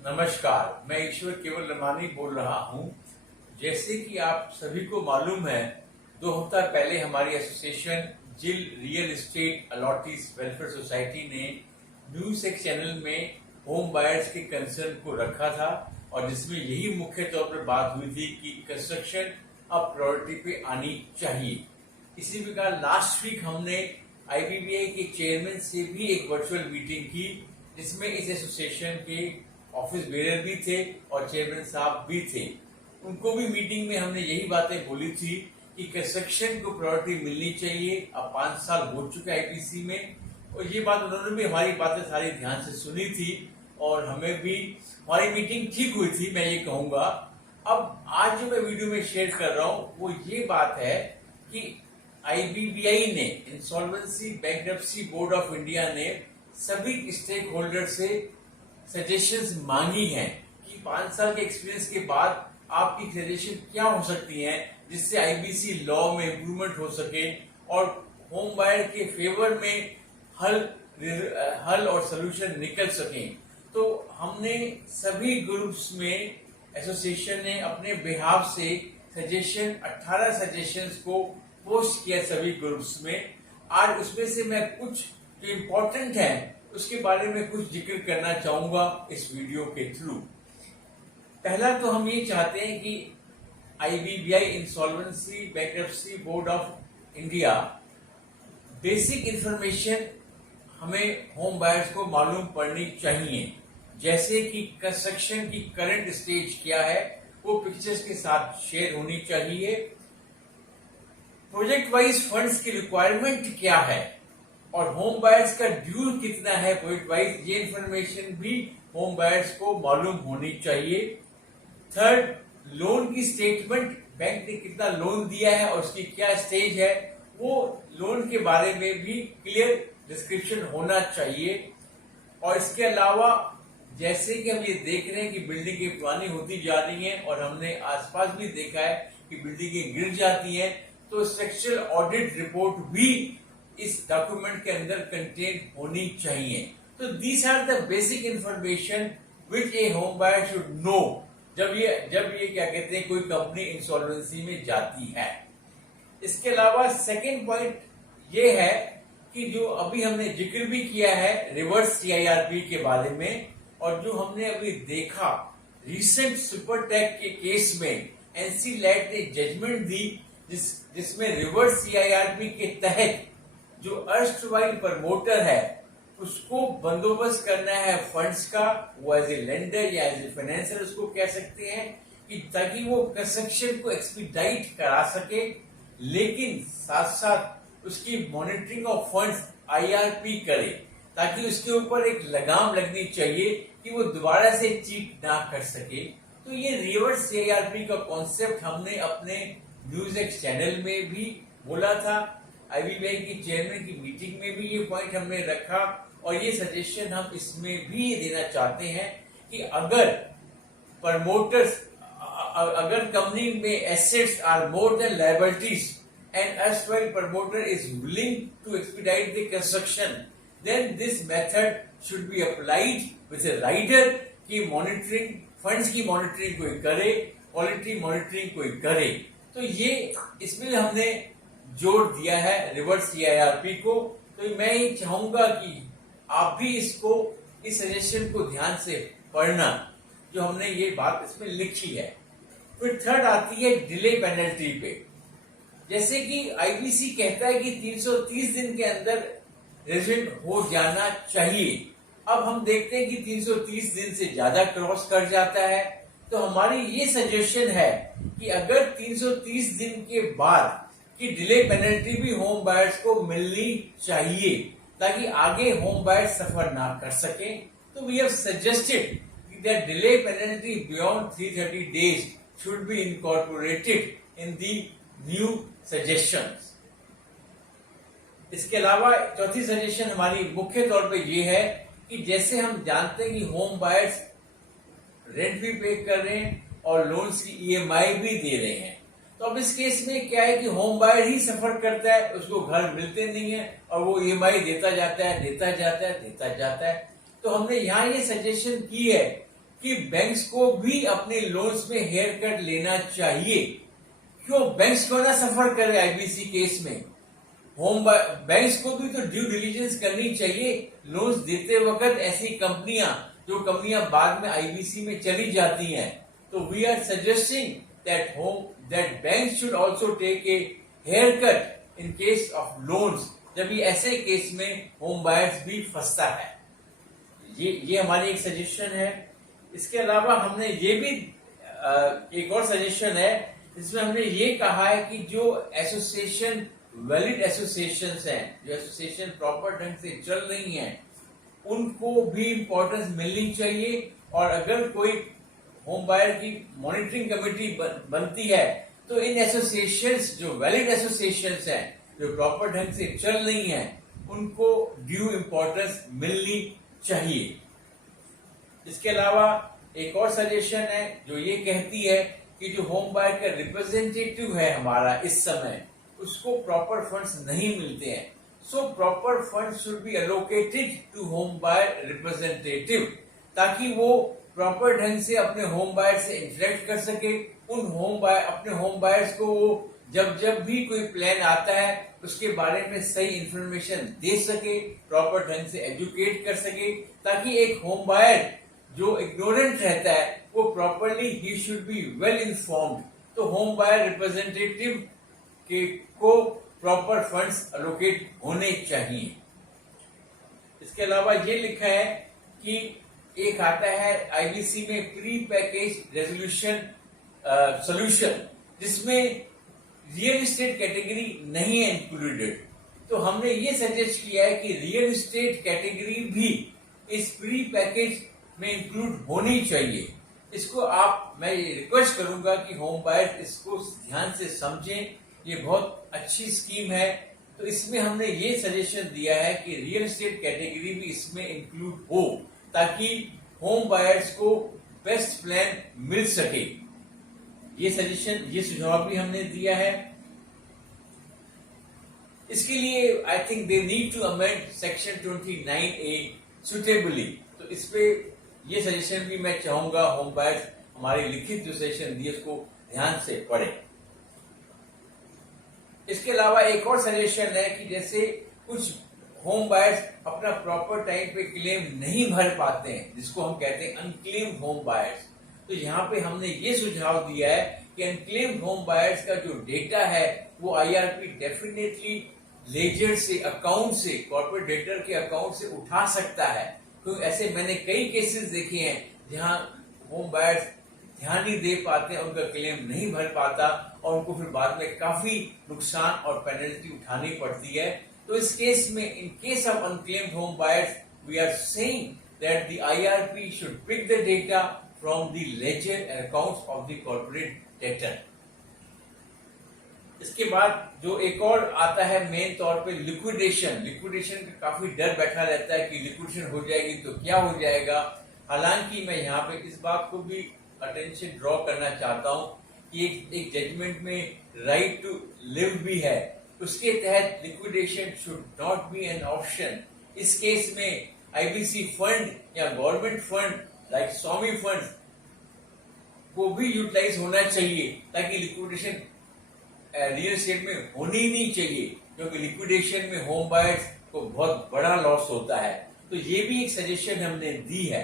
नमस्कार, मैं ईश्वर केवल रमानी बोल रहा हूं। जैसे कि आप सभी को मालूम है, 2 हफ्ता पहले हमारी एसोसिएशन जिल real estate allottees welfare society ने न्यूज एक चैनल में होम बायर्स के कंसर्न को रखा था और जिसमें यही मुख्य तौर पर बात हुई थी कि कंस्ट्रक्शन अब प्रायोरिटी पे आनी चाहिए। इसी प्रकार लास्ट वीक हमने आईबीबीआई के चेयरमैन से भी एक वर्चुअल मीटिंग की, जिसमें इस एसोसिएशन के ऑफिस बेरर भी थे और चेयरमैन साहब भी थे। उनको भी मीटिंग में हमने यही बातें बोली थी कि कंस्ट्रक्शन को प्रायोरिटी मिलनी चाहिए। अब 5 साल हो चुके आईपीसी में और ये बात उन्होंने भी हमारी बातें सारी ध्यान से सुनी थी और हमें भी हमारी मीटिंग ठीक हुई थी, मैं ये कहूंगा। अब आज जो मैं वीडियो में शेयर कर रहा हूं वो ये बात है कि आईबीबीआई ने, insolvency bankruptcy board of India ने सभी स्टेक होल्डर से सजेशंस मांगी हैं कि 5 साल के एक्सपीरियंस के बाद आपकी सजेशन क्या हो सकती हैं जिससे आईबीसी लॉ में इम्प्रूवमेंट हो सके और होम बायर के फेवर में हल और सोल्यूशन निकल सके। तो हमने सभी ग्रुप्स में एसोसिएशन ने अपने बिहाफ से 18 सजेशंस को पोस्ट किया सभी ग्रुप्स में। आज उसमें से मैं कुछ जो इम्पोर्टेंट है उसके बारे में कुछ जिक्र करना चाहूंगा इस वीडियो के थ्रू। पहला तो हम ये चाहते हैं कि IBBI insolvency bankruptcy board of India basic information हमें होम बायर्स को मालूम पड़नी चाहिए, जैसे कि कंस्ट्रक्शन की करंट स्टेज क्या है वो पिक्चर्स के साथ शेयर होनी चाहिए। प्रोजेक्ट वाइज फंड्स की रिक्वायरमेंट क्या है और होम बायर्स का ड्यू कितना है प्रोजेक्ट वाइज, ये इंफॉर्मेशन भी होम बायर्स को मालूम होनी चाहिए। थर्ड, लोन की स्टेटमेंट, बैंक ने कितना लोन दिया है और उसकी क्या स्टेज है, वो लोन के बारे में भी क्लियर डिस्क्रिप्शन होना चाहिए। और इसके अलावा जैसे कि हम ये देख रहे हैं कि बिल्डिंगें पुरानी होती जा रही हैं और हमने आसपास भी देखा है कि बिल्डिंगें गिर जाती हैं, तो स्ट्रक्चरल ऑडिट रिपोर्ट भी इस डॉक्यूमेंट के अंदर कंटेन होनी चाहिए। तो these are the basic information which a home buyer should know जब ये क्या कहते हैं कोई कंपनी इंसॉल्वेंसी में जाती है। इसके अलावा सेकंड पॉइंट ये है कि जो अभी हमने जिक्र भी किया है रिवर्स सीआईआरपी के बारे में, और जो हमने अभी देखा रिसेंट सुपर टैक के केस में एनसीलैट ने जजमेंट दी जिसमें रिवर्स सीआईआरपी के तहत जो अर्स्टवाइल प्रमोटर है उसको बंदोबस्त करना है फंड्स का, वो एज ए लेंडर या एज ए फाइनेंसर उसको कह सकते हैं, कि ताकि वो कंस्ट्रक्शन को एक्सपीडाइट करा सके, लेकिन साथ साथ उसकी मॉनिटरिंग ऑफ फंड्स आईआरपी करे, ताकि उसके ऊपर एक लगाम लगनी चाहिए कि वो दोबारा से चीट ना कर सके। तो ये रिवर्स सीआईआरपी का कॉन्सेप्ट हमने अपने न्यूज एक्स चैनल में भी बोला था, आईबीबीआई की चेयरमैन की मीटिंग में भी ये पॉइंट हमने रखा और ये सजेशन हम इसमें भी देना चाहते हैं कि अगर कंपनी में assets are more than liabilities and erstwhile promoter is willing to expedite the construction, then this method should be applied with a rider की मॉनिटरिंग, फंड्स की मॉनिटरिंग कोई करे, क्वालिटी मॉनिटरिंग कोई करे। तो ये इसमें हमने जोड़ दिया है रिवर्स सीआईआरपी को। तो मैं ये चाहूंगा कि आप भी इस सजेशन को ध्यान से पढ़ना, जो हमने ये बात इसमें लिखी है। फिर थर्ड आती है डिले पेनल्टी पे। जैसे कि आईबीसी कहता है कि 330 दिन के अंदर रेजिडेंट हो जाना चाहिए। अब हम देखते हैं कि 330 दिन से ज्यादा क्रॉस कर जाता है, तो हमारी ये सजेशन है कि अगर 330 दिन के बाद की डिले पेनल्टी भी होम बायर्स को मिलनी चाहिए ताकि आगे होम बायर्स सफर ना कर सके। तो we have suggested that delay penalty beyond 330 days should be incorporated in the new suggestions. इसके अलावा चौथी सजेशन हमारी मुख्य तौर पे ये है कि जैसे हम जानते हैं कि होम बायर्स रेंट भी पे कर रहे हैं और लोन्स की ईएमआई भी दे रहे हैं, तो अब इस केस में क्या है कि होम बायर ही सफर करता है, उसको घर मिलते नहीं है और वो ईएमआई देता जाता है। तो हमने यहाँ ये सजेशन की है कि बैंक्स को भी अपने लोन्स में हेयर कट लेना चाहिए। क्यों बैंक्स क्यों ना सफर करे आईबीसी केस में? बैंक्स को भी तो ड्यू डिलीजेंस करनी चाहिए लोन्स देते वक्त। ऐसी कंपनियां बाद में आईबीसी में चली जाती हैं, तो we are suggesting that banks should also take a haircut in case of loans, जब ये ऐसे केस में होम बायर्स भी फंसता है। ये हमारी एक सजेशन है। इसके अलावा हमने ये भी एक और सजेशन है, इसमें हमने ये कहा है कि जो एसोसिएशन वैलिड एसोसिएशंस हैं, जो एसोसिएशन प्रॉपर ढंग से चल रही हैं, उनको भी इंपॉर्टेंस मिलनी चाहिए। और अगर कोई होम बायर की मॉनिटरिंग कमेटी बनती है, तो इन एसोसिएशंस, जो वैलिड एसोसिएशंस हैं, जो प्रॉपर ढंग से चल रही हैं, उनको ड्यू इंपॉर्टेंस मिलनी चाहिए। इसके अलावा एक और सजेशन है जो ये कहती है कि जो होम बायर का रिप्रेजेंटेटिव है हमारा इस समय, उसको प्रॉपर फंड्स नहीं मिलते हैं। So proper funds should be allocated to home buyer representative, ताकि वो प्रॉपर ढंग से अपने होम बायर से इंटरेक्ट कर सके। अपने होम बायर्स को वो जब भी कोई प्लान आता है उसके बारे में सही इंफॉर्मेशन दे सके, प्रॉपर ढंग से एजुकेट कर सके, ताकि एक होम बायर जो इग्नोरेंट रहता है वो properly he should be well informed. तो होम बायर रिप्रेजेंटेटिव को प्रॉपर फंड्स एलोकेट होने चाहिए। इसके अलावा ये लिखा है कि एक आता है आईबीसी में प्री पैकेज रेजोल्यूशन सोल्यूशन, जिसमें रियल एस्टेट कैटेगरी नहीं है इंक्लूडेड। तो हमने ये सजेस्ट किया है कि रियल एस्टेट कैटेगरी भी इस प्री पैकेज में इंक्लूड होनी चाहिए। इसको मैं रिक्वेस्ट करूंगा कि होम बायर्स इसको ध्यान से समझें, ये बहुत अच्छी स्कीम है। तो इसमें हमने ये सजेशन दिया है कि रियल एस्टेट कैटेगरी भी इसमें इंक्लूड हो, ताकि होम बायर्स को बेस्ट प्लान मिल सके। ये सुझाव भी हमने दिया है। इसके लिए I think they need to amend section 29A suitably. तो इस पे ये सजेशन भी मैं चाहूंगा होम बायर्स हमारी लिखित जो सजेशन दी उसको ध्यान से पढ़े। इसके अलावा एक और सजेशन है कि जैसे कुछ होम बायर्स अपना प्रॉपर टाइम पे क्लेम नहीं भर पाते हैं, जिसको हम कहते हैं अनक्लेम्ड होम बायर्स, तो यहाँ पे हमने ये सुझाव दिया है कि अनक्लेम्ड होम बायर्स का जो डेटा है वो आईआरपी डेफिनेटली लेजर से, अकाउंट से, कॉर्पोरेट डेटर के अकाउंट से उठा सकता है। क्योंकि ऐसे मैंने कई केसेस देखे हैं जहां होम बायर्स ध्यान नहीं दे पाते हैं, उनका क्लेम नहीं भर पाता और उनको फिर बाद में काफी नुकसान और पेनल्टी उठानी पड़ती है। तो इस केस में, in case of unclaimed home buyers, we are saying that the IRP should pick the data from the ledger and accounts of the corporate debtor. इसके बाद जो एक और आता है मेन तौर पे लिक्विडेशन का काफी डर बैठा रहता है कि लिक्विडेशन हो जाएगी तो क्या हो जाएगा। हालांकि मैं यहाँ पे इस बात को भी अटेंशन ड्रॉ करना चाहता हूँ कि एक जजमेंट में राइट टू लिव भी है, उसके तहत liquidation should not be an option. इस केस में आईबीसी फंड या गवर्नमेंट फंड लाइक स्वामी फंड को भी यूटिलाइज होना चाहिए, ताकि लिक्विडेशन रियल एस्टेट में होनी ही नहीं चाहिए, क्योंकि लिक्विडेशन में होम बायर्स को बहुत बड़ा लॉस होता है। तो ये भी एक सजेशन हमने दी है।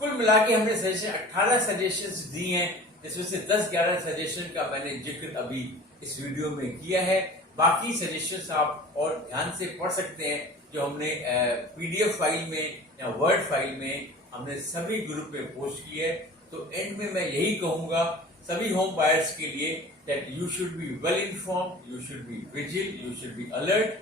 कुल मिला के हमने 18 सजेशंस दी हैं, जिसमें से 10-11 सजेशन का मैंने जिक्र अभी इस वीडियो में किया है। बाकी सजेशंस आप और ध्यान से पढ़ सकते हैं, जो हमने पीडीएफ फाइल में या वर्ड फाइल में हमने सभी ग्रुप में पोस्ट किए। तो एंड में मैं यही कहूंगा सभी होम बायर्स के लिए that you should be well informed, you should be vigilant, you should be alert,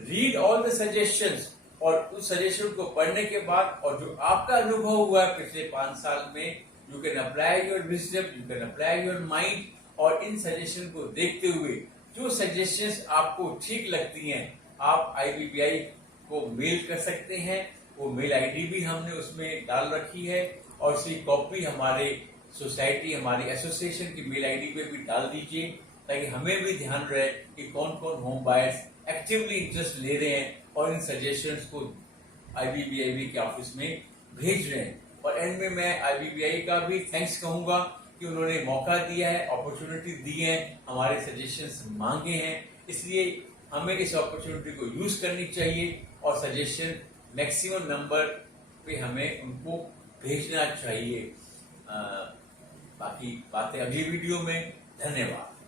read all the suggestions, और उस सजेशन को पढ़ने के बाद और जो आपका अनुभव हुआ है पिछले 5 साल में, you can apply your wisdom, you can apply your mind, और इन सजेशन को देखते हुए जो सजेशंस आपको ठीक लगती हैं आप IBBI को मेल कर सकते हैं। वो मेल आईडी भी हमने उसमें डाल रखी है और उसकी कॉपी हमारे सोसाइटी, हमारी एसोसिएशन की मेल आईडी पे भी डाल दीजिए, ताकि हमें भी ध्यान रहे कि कौन कौन होम बायर्स एक्टिवली इंटरेस्ट ले रहे हैं और इन सजेशंस को IBBI के ऑफिस में भेज रहे हैं। और एंड में मैं IBBI का भी थैंक्स कहूंगा कि उन्होंने मौका दिया है, अपॉर्चुनिटी दी है, हमारे सजेशंस मांगे हैं, इसलिए हमें इस अपॉर्चुनिटी को यूज करनी चाहिए और सजेशन मैक्सिमम नंबर पे हमें उनको भेजना चाहिए। बाकी बातें अगली वीडियो में। धन्यवाद।